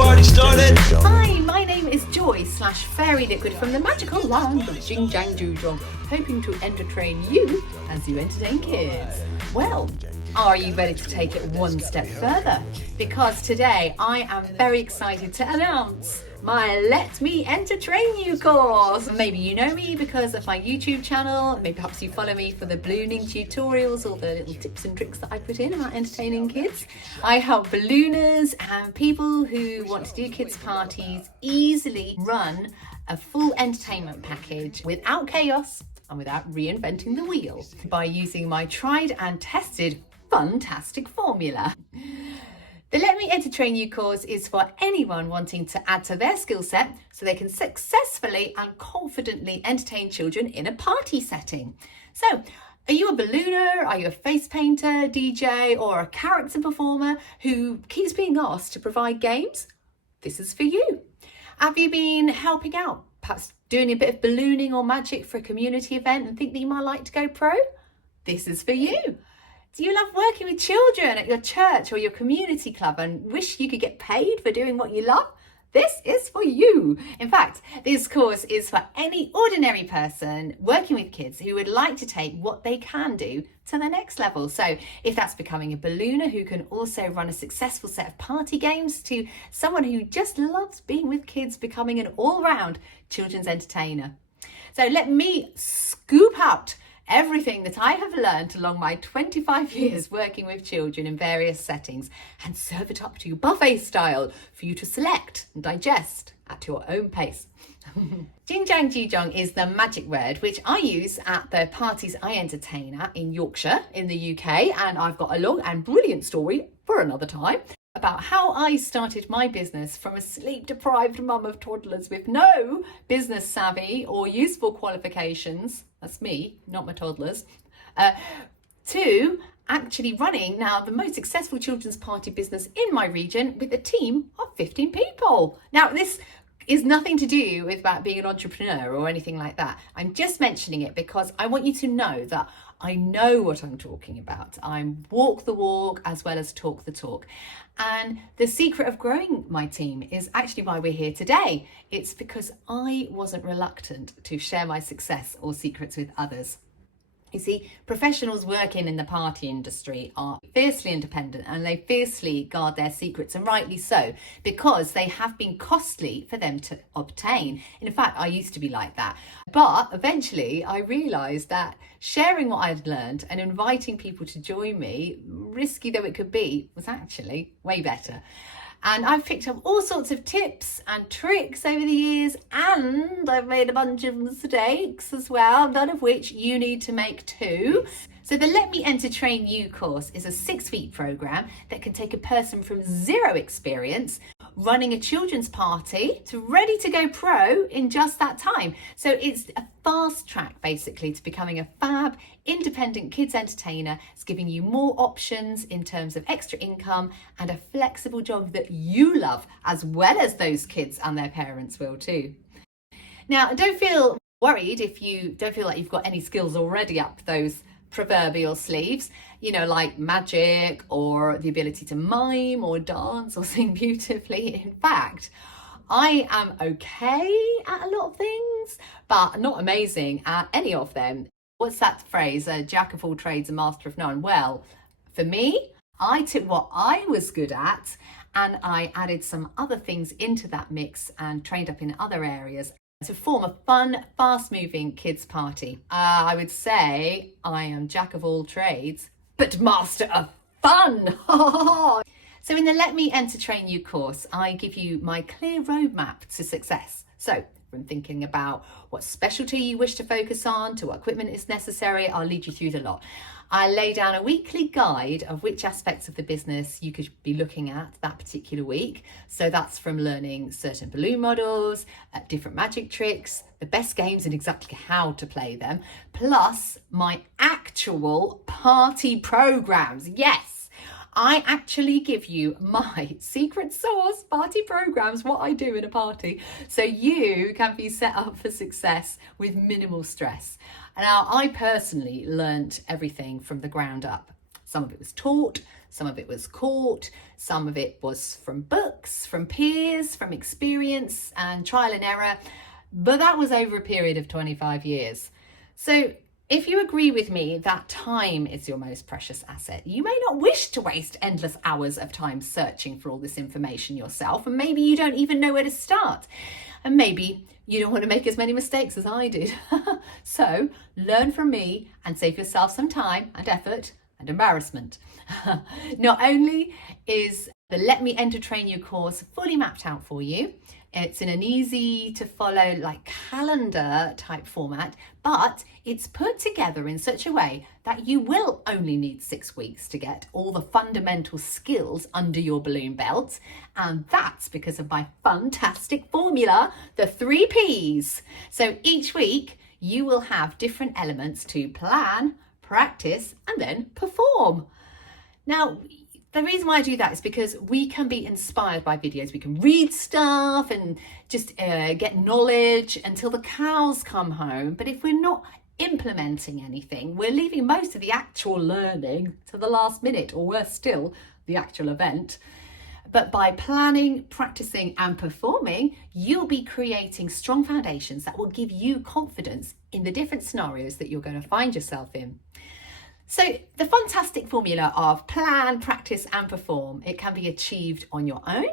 party started. Hi, my name is Joy / Fairy Liquid from the magical land of JingJangJooJong, hoping to entertain you as you entertain kids. Well, are you ready to take it one step further? Because today I am very excited to announce my Let Me EnterTRain You course. Maybe you know me because of my YouTube channel, maybe perhaps you follow me for the ballooning tutorials or the little tips and tricks that I put in about entertaining kids. I help ballooners and people who want to do kids parties easily run a full entertainment package without chaos and without reinventing the wheel by using my tried and tested fantastic formula. The Let Me EnterTRain You course is for anyone wanting to add to their skill set so they can successfully and confidently entertain children in a party setting. So, are you a ballooner? Are you a face painter, DJ, or a character performer who keeps being asked to provide games? This is for you. Have you been helping out, perhaps doing a bit of ballooning or magic for a community event and think that you might like to go pro? This is for you. Do you love working with children at your church or your community club and wish you could get paid for doing what you love? This is for you. In fact, this course is for any ordinary person working with kids who would like to take what they can do to the next level. So if that's becoming a ballooner who can also run a successful set of party games, to someone who just loves being with kids, becoming an all-round children's entertainer. So let me scoop out everything that I have learned along my 25 years working with children in various settings and serve it up to you buffet style for you to select and digest at your own pace. JingJangJooJong is the magic word which I use at the parties I entertain at in Yorkshire in the UK, and I've got a long and brilliant story for another time about how I started my business from a sleep-deprived mum of toddlers with no business savvy or useful qualifications, that's me, not my toddlers, to actually running now the most successful children's party business in my region with a team of 15 people. Now, this is nothing to do with about being an entrepreneur or anything like that. I'm just mentioning it because I want you to know that I know what I'm talking about. I walk the walk as well as talk the talk. And the secret of growing my team is actually why we're here today. It's because I wasn't reluctant to share my success or secrets with others. You see, professionals working in the party industry are fiercely independent and they fiercely guard their secrets, and rightly so, because they have been costly for them to obtain. In fact, I used to be like that. But eventually I realised that sharing what I'd learned and inviting people to join me, risky though it could be, was actually way better. And I've picked up all sorts of tips and tricks over the years, and I've made a bunch of mistakes as well, none of which you need to make too. So the Let Me EnterTRain You course is a 6-week program that can take a person from zero experience running a children's party to ready to go pro in just that time. So it's a fast track basically to becoming a fab, independent kids entertainer. It's giving you more options in terms of extra income and a flexible job that you love, as well as those kids and their parents will too. Now, don't feel worried if you don't feel like you've got any skills already up those proverbial sleeves, you know, like magic or the ability to mime or dance or sing beautifully. In fact, I am okay at a lot of things, but not amazing at any of them. What's that phrase? A jack of all trades, a master of none. Well, for me, I took what I was good at and I added some other things into that mix and trained up in other areas to form a fun, fast-moving kids party. I would say I am jack of all trades, but master of fun. So in the Let Me EnterTRain You course, I give you my clear roadmap to success. So from thinking about what specialty you wish to focus on to what equipment is necessary, I'll lead you through the lot. I lay down a weekly guide of which aspects of the business you could be looking at that particular week. So that's from learning certain balloon models, different magic tricks, the best games and exactly how to play them, plus my actual party programs. Yes, I actually give you my secret sauce party programs, what I do in a party, so you can be set up for success with minimal stress. Now, I personally learnt everything from the ground up. Some of it was taught, some of it was caught, some of it was from books, from peers, from experience and trial and error, but that was over a period of 25 years. So if you agree with me that time is your most precious asset, you may not wish to waste endless hours of time searching for all this information yourself, and maybe you don't even know where to start. And maybe you don't want to make as many mistakes as I did. So learn from me and save yourself some time and effort and embarrassment. Not only is the Let Me EnterTRain You course fully mapped out for you, it's in an easy to follow like calendar type format, but it's put together in such a way that you will only need 6 weeks to get all the fundamental skills under your balloon belt. And that's because of my fantastic formula, the 3 Ps. So each week you will have different elements to plan, practice, and then perform. Now, the reason why I do that is because we can be inspired by videos. We can read stuff and just get knowledge until the cows come home. But if we're not implementing anything, we're leaving most of the actual learning to the last minute, or worse still, the actual event. But by planning, practicing and performing, you'll be creating strong foundations that will give you confidence in the different scenarios that you're going to find yourself in. So the fantastic formula of plan, practice and perform, it can be achieved on your own,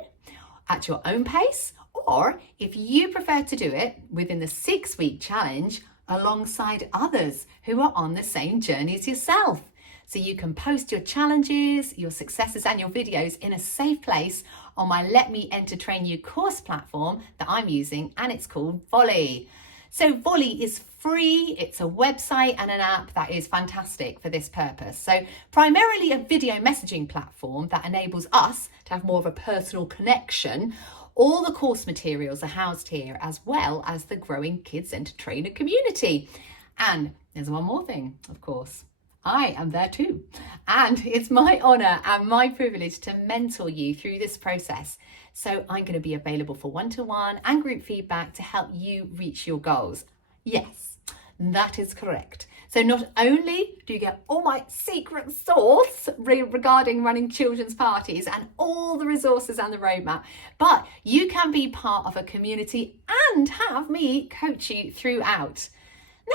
at your own pace, or if you prefer to do it within the 6-week challenge alongside others who are on the same journey as yourself. So you can post your challenges, your successes and your videos in a safe place on my Let Me EnterTRain You course platform that I'm using, and it's called Volley. So Volley is free. It's a website and an app that is fantastic for this purpose. So primarily a video messaging platform that enables us to have more of a personal connection. All the course materials are housed here, as well as the growing Kids EnterTrainer community. And there's one more thing, of course. I am there too. And it's my honour and my privilege to mentor you through this process. So I'm going to be available for one-to-one and group feedback to help you reach your goals. Yes, that is correct. So not only do you get all my secret sauce regarding running children's parties and all the resources and the roadmap, but you can be part of a community and have me coach you throughout.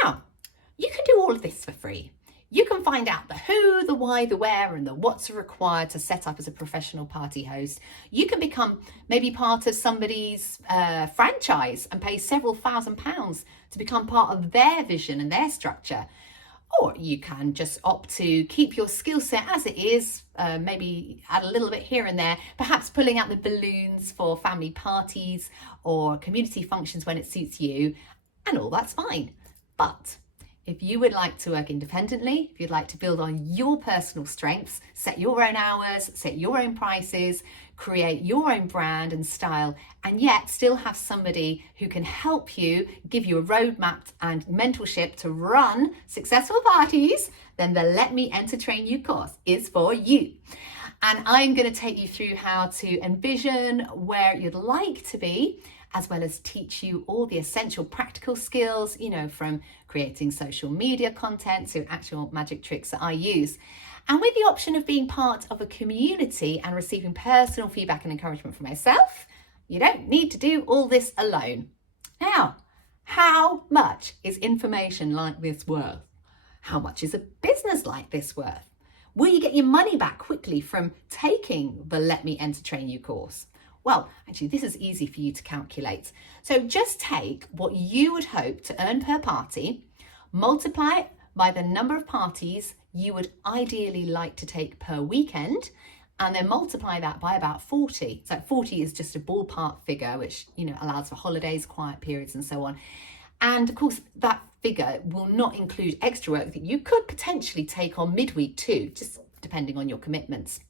Now, you can do all of this for free. You can find out the who, the why, the where, and the what's required to set up as a professional party host. You can become maybe part of somebody's franchise and pay several £1,000s to become part of their vision and their structure. Or you can just opt to keep your skill set as it is, maybe add a little bit here and there, perhaps pulling out the balloons for family parties or community functions when it suits you, and all that's fine. But if you would like to work independently, if you'd like to build on your personal strengths, set your own hours, set your own prices, create your own brand and style, and yet still have somebody who can help you, give you a roadmap and mentorship to run successful parties, then the Let Me EnterTRain You course is for you. And I'm going to take you through how to envision where you'd like to be, as well as teach you all the essential practical skills, from creating social media content to actual magic tricks that I use. And with the option of being part of a community and receiving personal feedback and encouragement from myself, you don't need to do all this alone. Now, how much is information like this worth? How much is a business like this worth? Will you get your money back quickly from taking the Let Me EnterTRain You course? Well, actually, this is easy for you to calculate. So just take what you would hope to earn per party, multiply it by the number of parties you would ideally like to take per weekend, and then multiply that by about 40. So 40 is just a ballpark figure, which, allows for holidays, quiet periods, and so on. And of course, that figure will not include extra work that you could potentially take on midweek too, just depending on your commitments.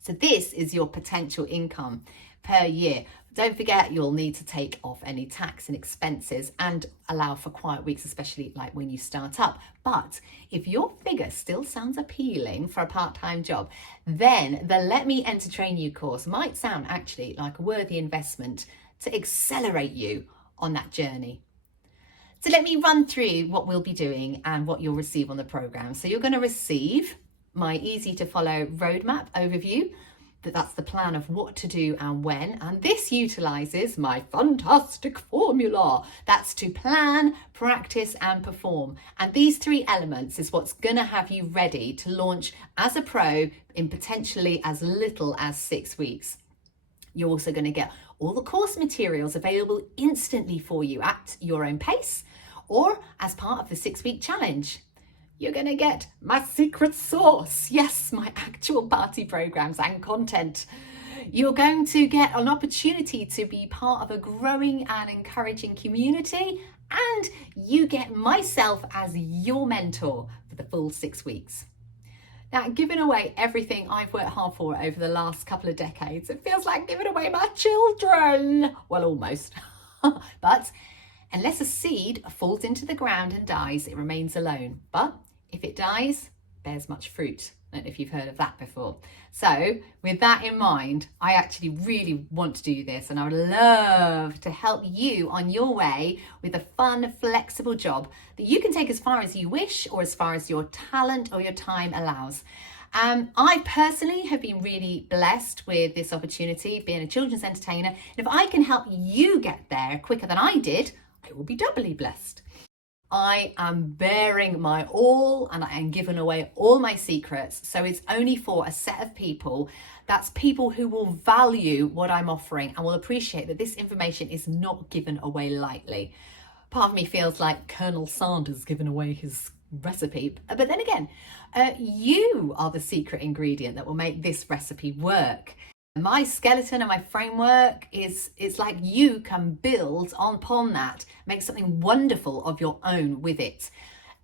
So this is your potential income per year. Don't forget, you'll need to take off any tax and expenses and allow for quiet weeks, especially like when you start up. But if your figure still sounds appealing for a part-time job, then the Let Me EnterTRain You course might sound actually like a worthy investment to accelerate you on that journey. So let me run through what we'll be doing and what you'll receive on the program. So you're going to receive my easy to follow roadmap overview. That's the plan of what to do and when. And this utilizes my fantastic formula. That's to plan, practice and perform. And these 3 elements is what's going to have you ready to launch as a pro in potentially as little as 6 weeks. You're also going to get all the course materials available instantly for you at your own pace or as part of the 6-week challenge. You're going to get my secret sauce. Yes, my actual party programs and content. You're going to get an opportunity to be part of a growing and encouraging community, and you get myself as your mentor for the full 6 weeks. Now, giving away everything I've worked hard for over the last couple of decades, it feels like giving away my children. Well, almost. But unless a seed falls into the ground and dies, it remains alone. But if it dies, bears much fruit. I don't know if you've heard of that before. So with that in mind, I actually really want to do this, and I would love to help you on your way with a fun, flexible job that you can take as far as you wish or as far as your talent or your time allows. I personally have been really blessed with this opportunity, being a children's entertainer. And if I can help you get there quicker than I did, I will be doubly blessed. I am bearing my all and I am giving away all my secrets. So it's only for a set of people. That's people who will value what I'm offering and will appreciate that this information is not given away lightly. Part of me feels like Colonel Sanders giving away his recipe. But then again, you are the secret ingredient that will make this recipe work. My skeleton and my framework is like you can build upon that, make something wonderful of your own with it.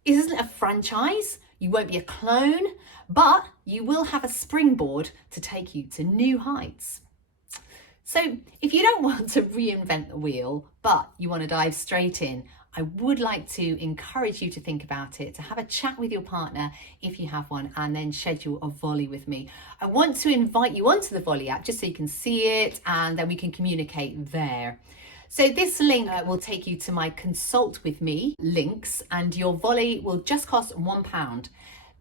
It isn't a franchise, you won't be a clone, but you will have a springboard to take you to new heights. So if you don't want to reinvent the wheel, but you want to dive straight in, I would like to encourage you to think about it, to have a chat with your partner if you have one, and then schedule a Volley with me. I want to invite you onto the Volley app just so you can see it and then we can communicate there. So this link will take you to my consult with me links, and your Volley will just cost £1.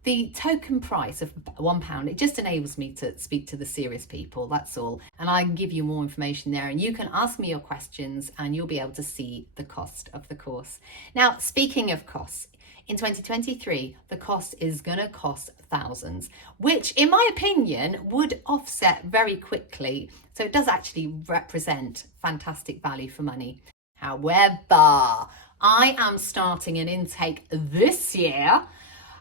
The token price of £1, it just enables me to speak to the serious people, that's all. And I can give you more information there, and you can ask me your questions and you'll be able to see the cost of the course. Now, speaking of costs, in 2023, the cost is going to cost thousands, which in my opinion would offset very quickly. So it does actually represent fantastic value for money. However, I am starting an intake this year.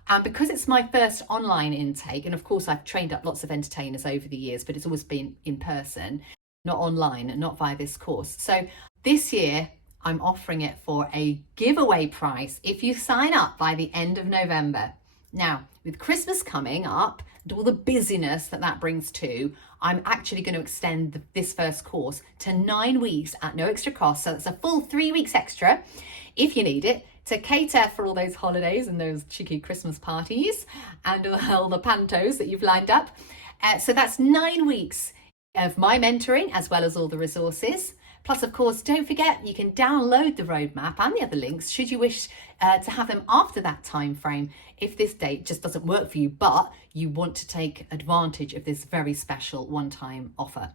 And because it's my first online intake, and of course I've trained up lots of entertainers over the years, but it's always been in person, not online, not via this course. So this year I'm offering it for a giveaway price if you sign up by the end of November. Now, with Christmas coming up and all the busyness that brings too, I'm actually going to extend this first course to 9 weeks at no extra cost. So it's a full 3 weeks extra if you need it, to cater for all those holidays and those cheeky Christmas parties and all the pantos that you've lined up. So that's 9 weeks of my mentoring as well as all the resources. Plus, of course, don't forget you can download the roadmap and the other links should you wish to have them after that time frame if this date just doesn't work for you, but you want to take advantage of this very special one-time offer.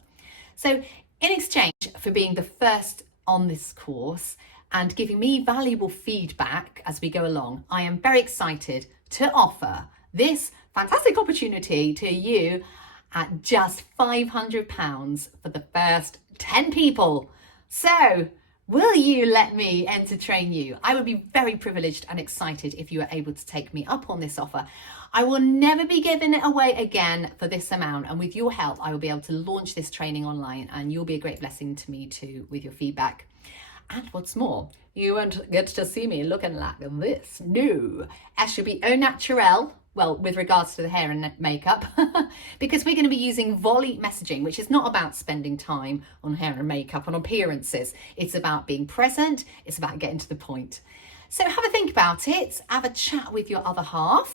So in exchange for being the first on this course and giving me valuable feedback as we go along, I am very excited to offer this fantastic opportunity to you at just £500 for the first 10 people. So will you let me EnterTRain you? I would be very privileged and excited if you are able to take me up on this offer. I will never be giving it away again for this amount, and with your help I will be able to launch this training online, and you'll be a great blessing to me too with your feedback. And what's more, you won't get to see me looking like this. No, I should be au naturel, well, with regards to the hair and makeup, because we're going to be using Volley messaging, which is not about spending time on hair and makeup, on appearances. It's about being present. It's about getting to the point. So have a think about it. Have a chat with your other half.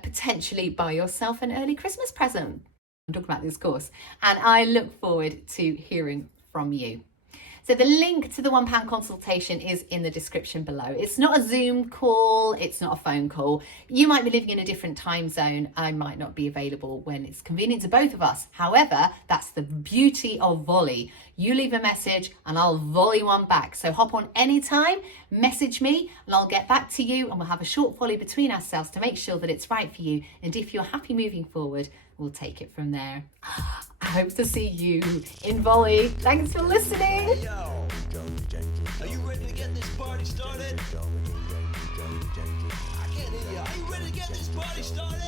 Potentially buy yourself an early Christmas present. I'm talking about this course. And I look forward to hearing from you. So the link to the £1 consultation is in the description below. It's not a Zoom call, it's not a phone call. You might be living in a different time zone. I might not be available when it's convenient to both of us. However, that's the beauty of Volley. You leave a message and I'll volley one back. So hop on anytime, message me and I'll get back to you, and we'll have a short volley between ourselves to make sure that it's right for you. And if you're happy moving forward, we'll take it from there. I hope to see you in Volley. Thanks for listening. Hey, yo. Are you ready to get this party started? I can't hear you. Are you ready to get this party started?